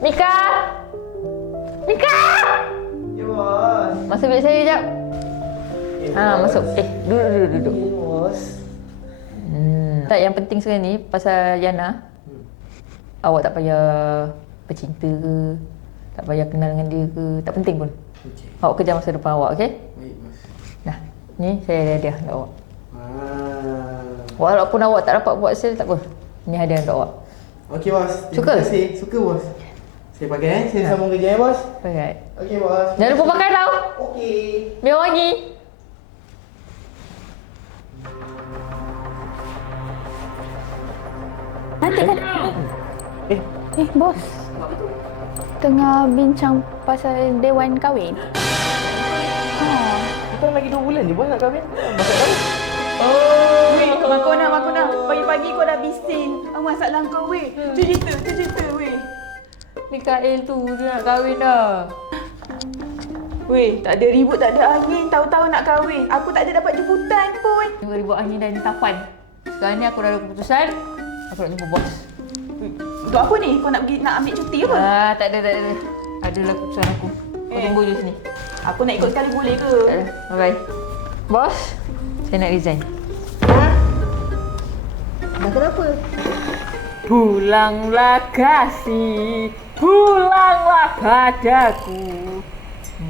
Mika! Mika! Ya, bos. Masuk bilik saya sekejap. Masuk. Duduk. Ya, bos. Tak, yang penting sekarang ni pasal Yana. Awak tak payah bercinta ke, tak payah kenal dengan dia ke, tak penting pun. Okey. Awak kejar masa depan awak, okey? Baik, bos. Nah, ni saya ada hadiah untuk awak. Ah. Walaupun awak tak dapat buat sale, tak apa. Ni hadiah untuk awak. Okey, bos. Suka? Terima kasih. Suka, bos. Saya pakai Saya sambung kerja ya, bos. Alright. Okey, bos. Jangan lupa pakai tau. Okey. Biar wangi. Nanti kan. Bos. Tengah bincang pasal dewan kahwin. Kita lagi 2 bulan je, bos, nak kahwin. Masa kahwin. Weh, Makona. Pagi-pagi kau dah bising. Masalah kau, weh. Cerita, weh. Mikael tu dia nak kahwin dah. Weh, tak ada ribut, tak ada angin. Tahu-tahu nak kahwin. Aku tak ada dapat jemputan pun. 2000 angin dan tapan. Sekarang ni aku dah ada keputusan. Aku nak jumpa bos. Untuk apa ni? Kau nak ambil cuti apa? Tak ada. Adalah keputusan aku. Kau tunggu je sini. Aku nak ikut sekali boleh ke? Tak ada. Bye-bye. Bos, saya nak resign. Dah kenapa? Pulanglah kasih, pulanglah padaku.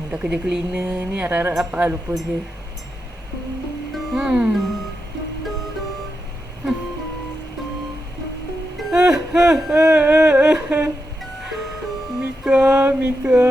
Dah kerja cleaner ni, harap-harap dapat lupa je. Mika.